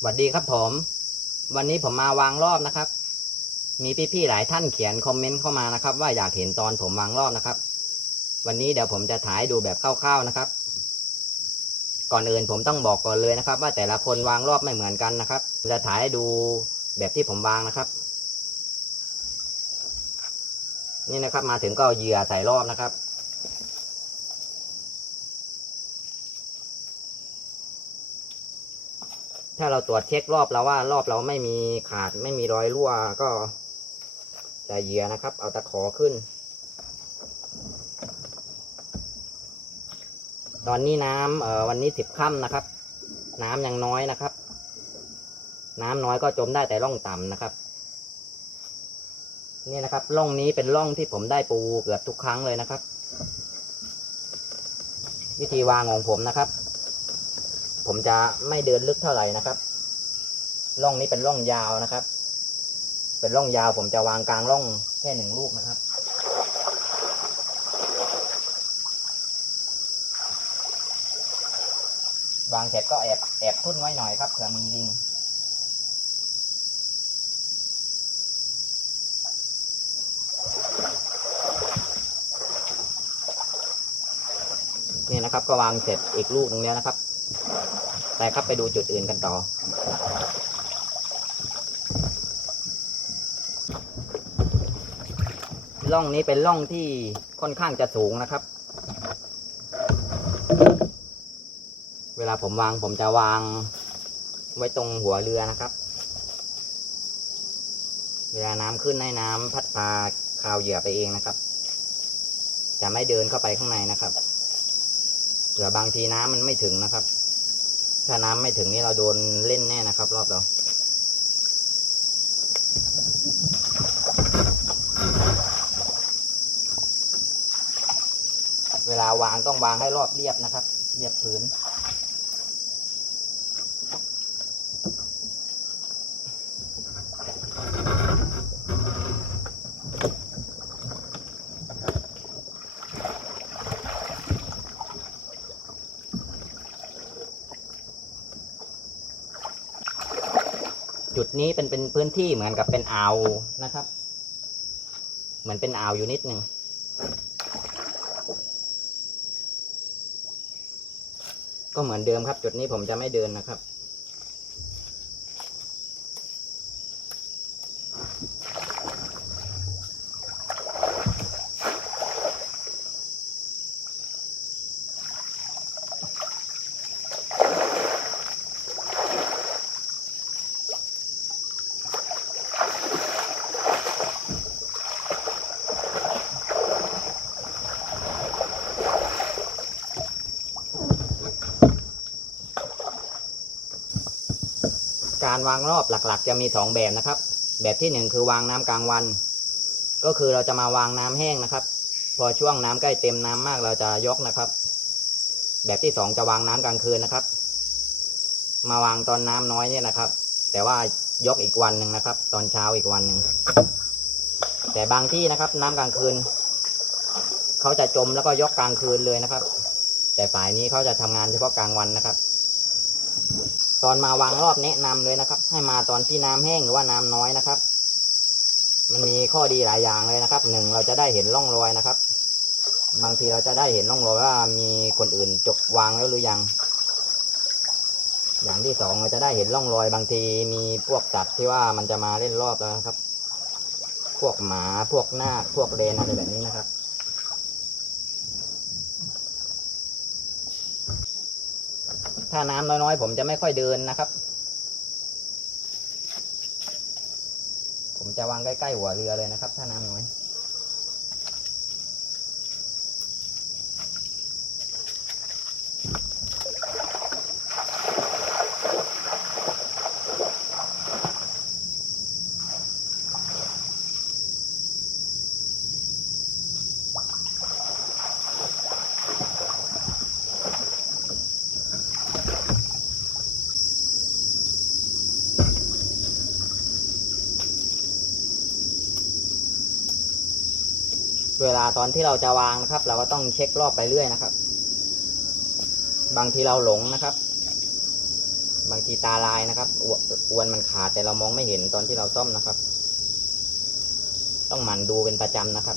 สวัสดีครับผม วันนี้ผมมาวางรอบนะครับ มีพี่ๆหลายท่านเขียนคอมเมนต์เข้ามานะครับ ว่าอยากเห็นตอนผมวางรอบนะครับ วันนี้เดี๋ยวผมจะถ่ายดูแบบคร่าวๆนะครับ ก่อนอื่นผมต้องบอกก่อนเลยนะครับ ว่าแต่ละคนวางรอบไม่เหมือนกันนะครับ จะถ่ายดูแบบที่ผมวางนะครับ นี่นะครับมาถึงก็เอาเหยื่อใส่รอบนะครับ ถ้าเราตรวจเช็ครอบเราว่ารอบเราไม่มีขาดไม่มีรอยรั่วก็ใส่เหยื่อนะครับ เอาตะขอขึ้น ตอนนี้น้ำเอ่อวันนี้สิบค่ำนะครับ น้ำยังน้อยนะครับ น้ำน้อยก็จมได้แต่ร่องต่ำนะครับ นี่นะครับร่องนี้เป็นร่องที่ผมได้ปูเกือบทุกครั้งเลยนะครับ วิธีวางของผมนะครับ ผมจะไม่เดินลึกเท่าไหร่นะครับร่องนี้เป็นร่องยาวนะครับ เป็นร่องยาวผมจะวางกลางร่องแค่หนึ่งลูกนะครับ วางเสร็จก็แอบแอบทุ่นไว้หน่อยครับเผื่อมีลิงนี่นะครับก็วางเสร็จอีกลูกหนึ่งแล้วนะครับ แต่ครับไปดูจุดอื่นกันต่อร่องนี้เป็นร่องที่ค่อนข้างจะสูงนะครับ เวลาผมวางผมจะวางไว้ตรงหัวเรือนะครับ เวลาน้ำขึ้นให้น้ำพัดพาคาวเหยื่อไปเองนะครับ จะไม่เดินเข้าไปข้างในนะครับเผื่อบางทีน้ำมันไม่ถึงนะครับ ถ้าน้ำไม่ถึงนี่เราโดนเล่นแน่นะครับ รอบเราเวลาวางต้องวางให้รอบเรียบนะครับ เรียบพื้น นี้เป็นเป็นพื้นที่เหมือนกับเป็นอ่าวนะครับ เหมือนเป็นอ่าวอยู่นิดหนึ่งก็เหมือนเดิมครับ จุดนี้ผมจะไม่เดินนะครับ การวางรอบหลักๆ จะมีสองแบบนะครับ แบบที่หนึ่งคือวางน้ำกลางวัน ก็คือเราจะมาวางน้ำแห้งนะครับ พอช่วงน้ำใกล้เต็มน้ำมากเราจะยกนะครับ แบบที่สองจะวางน้ำกลางคืนนะครับ มาวางตอนน้ำน้อยเนี่ยนะครับ แต่ว่ายกอีกวันหนึ่งนะครับ ตอนเช้าอีกวันหนึ่งแต่บางที่นะครับ น้ำกลางคืนเขาจะจมแล้วก็ยกกลางคืนเลยนะครับ แต่ฝ่ายนี้เขาจะทำงานเฉพาะกลางวันนะครับ ตอนมาวางรอบแนะนำเลยนะครับ ให้มาตอนที่น้ำแห้งหรือว่าน้ำน้อยนะครับ มันมีข้อดีหลายอย่างเลยนะครับหนึ่งเราจะได้เห็นร่องรอยนะครับ บางทีเราจะได้เห็นร่องรอยว่ามีคนอื่นจกวางแล้วหรือยัง อย่างที่สองเราจะได้เห็นร่องรอย บางทีมีพวกสัตว์ที่ว่ามันจะมาเล่นรอบแล้วนะครับ พวกหมาพวกนาคพวกเรนอะไรแบบนี้นะครับ ถ้าน้ำน้อยๆ ผมจะไม่ค่อยเดินนะครับ ผมจะวางใกล้ๆหัวเรือเลยนะครับ ถ้าน้ำน้อย เวลาตอนที่เราจะวางนะครับ เราก็ต้องเช็ครอบไปเรื่อยนะครับ บางทีเราหลงนะครับ บางทีตาลายนะครับอวอวนมันขาดแต่เรามองไม่เห็นตอนที่เราซ่อมนะครับ ต้องหมั่นดูเป็นประจำนะครับ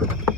you.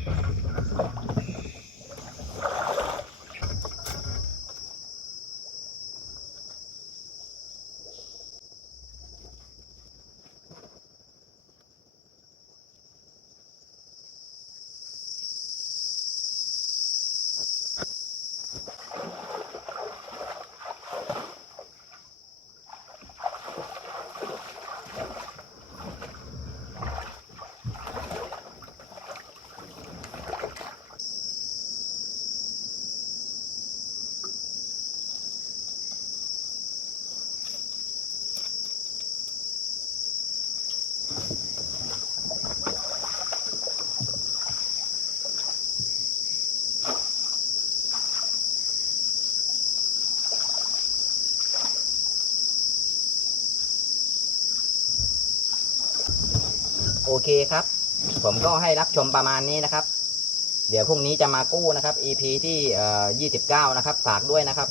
โอเคครับ ผมก็ให้รับชมประมาณนี้นะครับ เดี๋ยวพรุ่งนี้จะมากู้นะครับ EP ที่เอ่อ29 นะครับ ฝากด้วยนะครับ